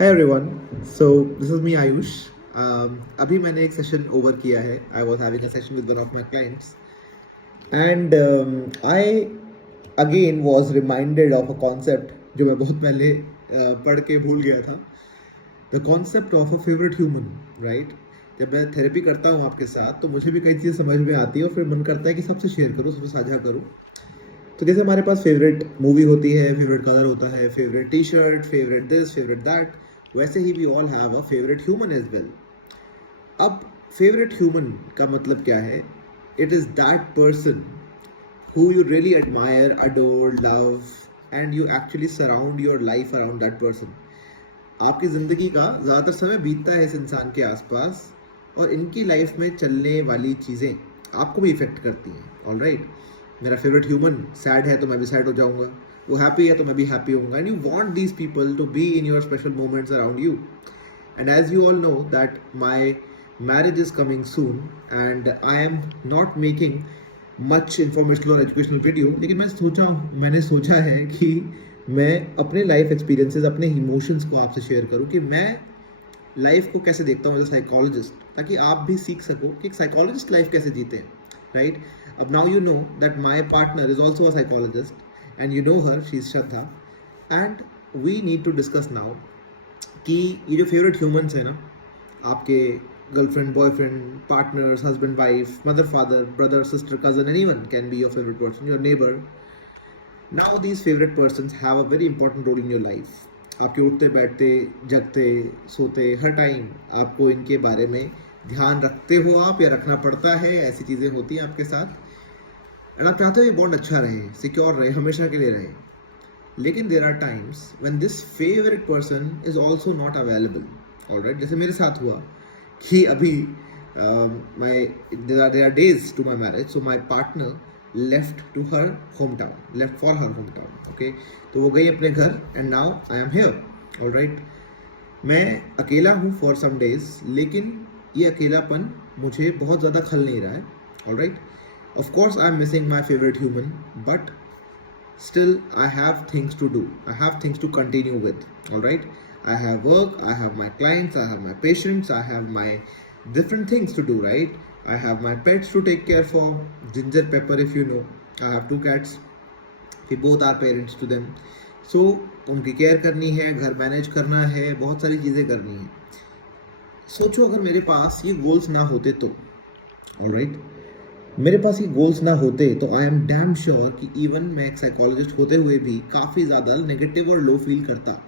Hey everyone, so this is me Ayush. अभी मैंने एक सेशन ओवर किया है. I was having a session with one of my clients, and I again was reminded of a concept जो मैं बहुत पहले पढ़ के भूल गया था. The concept of a favorite human, right? जब मैं थेरेपी करता हूँ आपके साथ तो मुझे भी कई चीज़ें समझ में आती है और फिर मन करता है कि सबसे शेयर करूँ, सबसे साझा करूँ. तो जैसे हमारे पास फेवरेट मूवी होती है, फेवरेट कलर होता है, favourite T shirt, favourite this, favourite that, वैसे ही we all have a favourite human as well. अब फेवरेट ह्यूमन का मतलब क्या है? It is that person who you really admire, adore, love, and you actually surround your life around that person. आपकी ज़िंदगी का ज़्यादातर समय बीतता है इस इंसान के आसपास और इनकी लाइफ में चलने वाली चीज़ें आपको भी इफ़ेक्ट करती हैं. ऑलराइट, मेरा फेवरेट ह्यूमन सैड है तो मैं भी सैड हो जाऊंगा, वो हैप्पी है तो मैं भी हैप्पी होऊंगा. And you want these people to be in your special moments around you. And as you all know that my marriage is coming soon and I am not making much informational और educational video, लेकिन मैंने सोचा है कि मैं अपने life experiences, अपने emotions को आपसे शेयर करूं कि मैं लाइफ को कैसे देखता हूँ एज अ साइकोलॉजिस्ट, ताकि आप भी सीख सको कि एक साइकोलॉजिस्ट लाइफ कैसे जीते हैं. राइट? अब now you know that my partner is also a psychologist and you know her, she is Shraddha. And we need to discuss now कि ये जो फेवरेट ह्यूमंस है ना, आपके girlfriend, boyfriend, partners, husband, wife, mother, father, brother, sister, cousin, anyone can be your favorite person, your neighbor. Now these favorite persons have a very important role in your life. आपके उठते बैठते, जगते, सोते, हर time आपको इनके बारे में ध्यान रखते हो आप, या रखना पड़ता है. ऐसी चीज़ें होती हैं आपके साथ. एंड आप चाहते हो ये बॉन्ड अच्छा रहे, सिक्योर रहे, हमेशा के लिए रहे. लेकिन there are times when this favourite person is also not available. Alright, जैसे मेरे साथ हुआ कि अभी there are days to my marriage, so my partner left to her hometown, left for her hometown. Okay, तो वो गई अपने घर and now I am here. All right, मैं अकेला हूँ for some days, लेकिन ये अकेलापन मुझे बहुत ज़्यादा खल नहीं रहा है. All right, of course I am missing my favorite human, but still I have things to do. I have things to continue with. All right, I have work, I have my clients, I have my patients, I have my different things to do. Right, I have my pets to take care for. Ginger, Pepper, if you know, I have 2 cats. We both are parents to them, so उनकी care करनी है, घर manage करना है, बहुत सारी चीज़ें करनी है. सोचो अगर मेरे पास ये गोल्स ना होते तो. ऑलराइट, मेरे पास ये गोल्स ना होते तो आई एम डैम श्योर कि इवन मैं एक साइकोलॉजिस्ट होते हुए भी काफ़ी ज़्यादा नेगेटिव और लो फील करता.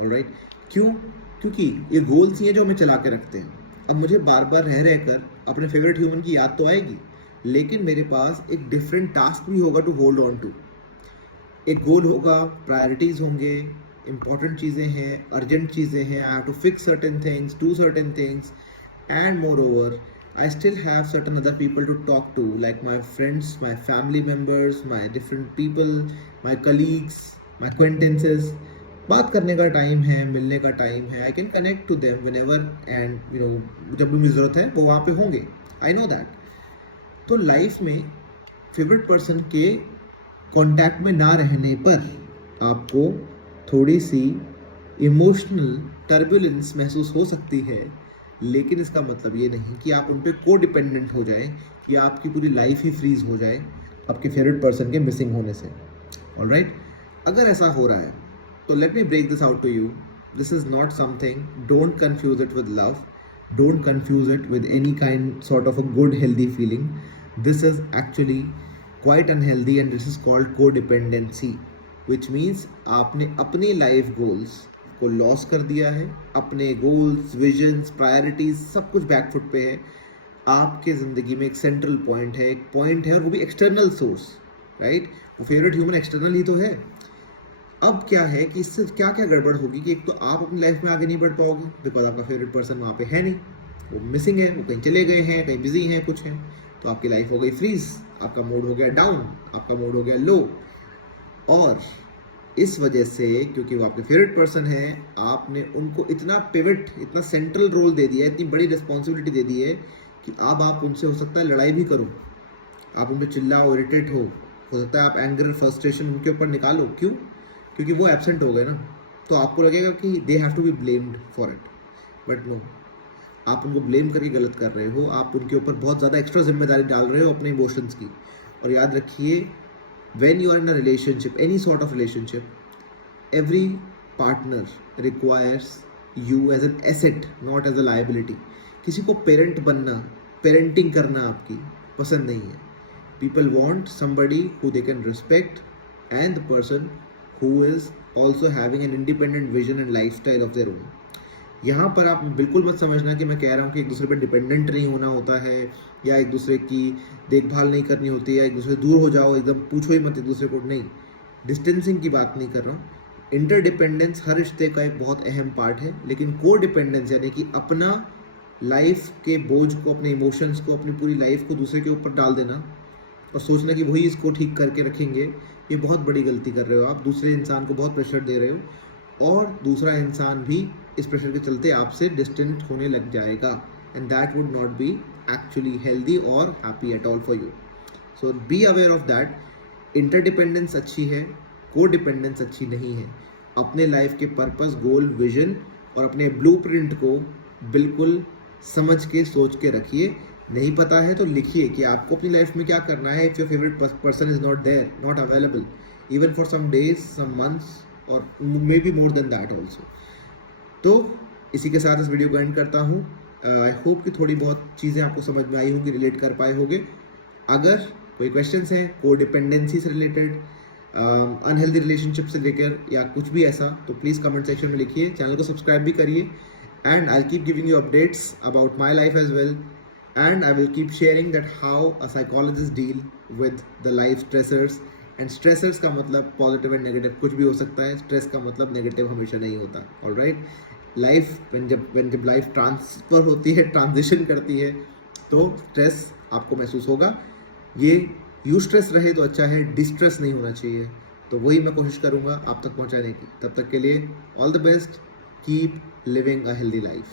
ऑलराइट, क्यों? क्योंकि ये गोल्स ही हैं जो हमें चला के रखते हैं. अब मुझे बार बार रह कर अपने फेवरेट ह्यूमन की याद तो आएगी, लेकिन मेरे पास एक डिफरेंट टास्क भी होगा टू होल्ड ऑन टू. एक गोल होगा, प्रायोरिटीज़ होंगे, इंपॉर्टेंट चीज़ें हैं, अर्जेंट चीज़ें हैं. I have to fix certain things, do certain things, and moreover I still have certain other people to talk to, like my friends, my family members, my different people, my colleagues, my acquaintances. बात करने का time है, मिलने का time है. I can connect to them whenever and you know, जब भी मुझे ज़रूरत है वो वहाँ पे होंगे. I know that. तो लाइफ में फेवरेट पर्सन के कांटेक्ट में ना रहने पर आपको थोड़ी सी इमोशनल टर्बुलेंस महसूस हो सकती है, लेकिन इसका मतलब ये नहीं कि आप उन पर को डिपेंडेंट हो जाए, कि आपकी पूरी लाइफ ही फ्रीज हो जाए आपके फेवरेट पर्सन के मिसिंग होने से. ऑलराइट, अगर ऐसा हो रहा है तो let me break this out to you. This is not something, don't confuse it with love, don't confuse it with any kind sort of a good healthy feeling. This is actually quite unhealthy and this is called codependency, which means आपने अपनी life goals को loss कर दिया है. अपने goals, visions, priorities सब कुछ back foot पे है. आपके ज़िंदगी में एक सेंट्रल पॉइंट है, एक पॉइंट है, और वो भी एक्सटर्नल सोर्स. राइट, वो फेवरेट ह्यूमन एक्सटर्नल ही तो है. अब क्या है कि इससे क्या क्या गड़बड़ होगी कि एक तो आप अपनी लाइफ में आगे नहीं बढ़ पाओगे बिकॉज आपका फेवरेट पर्सन वहाँ पे है नहीं, वो मिसिंग है, वो कहीं चले गए हैं, कहीं बिजी हैं, कुछ हैं. तो आपकी लाइफ हो गई फ्रीज, आपका मूड हो गया डाउन, आपका मूड हो गया लो. और इस वजह से, क्योंकि वो आपके फेवरेट पर्सन है, आपने उनको इतना पिवट, इतना सेंट्रल रोल दे दिया है, इतनी बड़ी रिस्पॉन्सिबिलिटी दे दी है कि अब आप उनसे हो सकता है लड़ाई भी करो, आप उन पर चिल्लाओ, इरिटेट हो सकता है आप एंगर, फ्रस्ट्रेशन उनके ऊपर निकालो. क्यों? क्योंकि वो एब्सेंट हो गए ना. तो आपको लगेगा कि they have to be blamed for it, but no, आप उनको ब्लेम करके गलत कर रहे हो, आप उनके ऊपर बहुत ज़्यादा एक्स्ट्रा जिम्मेदारी डाल रहे हो अपने इमोशंस की। और याद रखिए, when you are in a relationship, any sort of relationship, every partner requires you as an asset, not as a liability. किसी को पेरेंट बनना, पेरेंटिंग करना आपकी पसंद नहीं है। People want somebody who they can respect and the person who is also having an independent vision and lifestyle of their own. यहाँ पर आप बिल्कुल मत समझना कि मैं कह रहा हूँ कि एक दूसरे पर डिपेंडेंट नहीं होना होता है, या एक दूसरे की देखभाल नहीं करनी होती है, या एक दूसरे से दूर हो जाओ, एकदम पूछो ही मत एक दूसरे को, नहीं, डिस्टेंसिंग की बात नहीं कर रहा हूँ। इंटरडिपेंडेंस हर रिश्ते का एक बहुत अहम पार्ट है, लेकिन को डिपेंडेंस यानी कि अपना लाइफ के बोझ को, अपने इमोशंस को, अपनी पूरी लाइफ को दूसरे के ऊपर डाल देना और सोचना कि वही इसको ठीक करके रखेंगे, ये बहुत बड़ी गलती कर रहे हो आप। दूसरे इंसान को बहुत प्रेशर दे रहे हो और दूसरा इंसान भी इस प्रेशर के चलते आपसे डिस्टेंट होने लग जाएगा, and that would not be actually healthy और happy at all for you. So be aware of that. Interdependence अच्छी है, को डिपेंडेंस अच्छी नहीं है। अपने लाइफ के पर्पस, गोल, विजन और अपने ब्लूप्रिंट को बिल्कुल समझ के, सोच के रखिए। नहीं पता है तो लिखिए कि आपको अपनी लाइफ में क्या करना है। If your favourite person is not there, not available even for some days, some months और may be more than that also. तो इसी के साथ इस वीडियो को एंड करता हूँ। आई होप कि थोड़ी बहुत चीज़ें आपको समझ में आई होंगी, रिलेट कर पाए होंगे। अगर कोई क्वेश्चंस हैं को डिपेंडेंसी से रिलेटेड, अनहेल्दी रिलेशनशिप से लेकर या कुछ भी ऐसा, तो प्लीज़ कमेंट सेक्शन में लिखिए। चैनल को सब्सक्राइब भी करिए, and I'll keep giving you updates about my life as well, and I will keep sharing that how a psychologist deal with the life stressors, and stressors का मतलब positive and negative कुछ भी हो सकता है, stress का मतलब negative हमेशा नहीं होता। ऑलराइट, लाइफ जब लाइफ ट्रांसफर होती है, ट्रांजिशन करती है, तो स्ट्रेस आपको महसूस होगा। ये यू स्ट्रेस रहे तो अच्छा है, डिस्ट्रेस नहीं होना चाहिए। तो वही मैं कोशिश करूँगा आप तक पहुँचाने की। तब तक के लिए all the best, keep living a healthy life.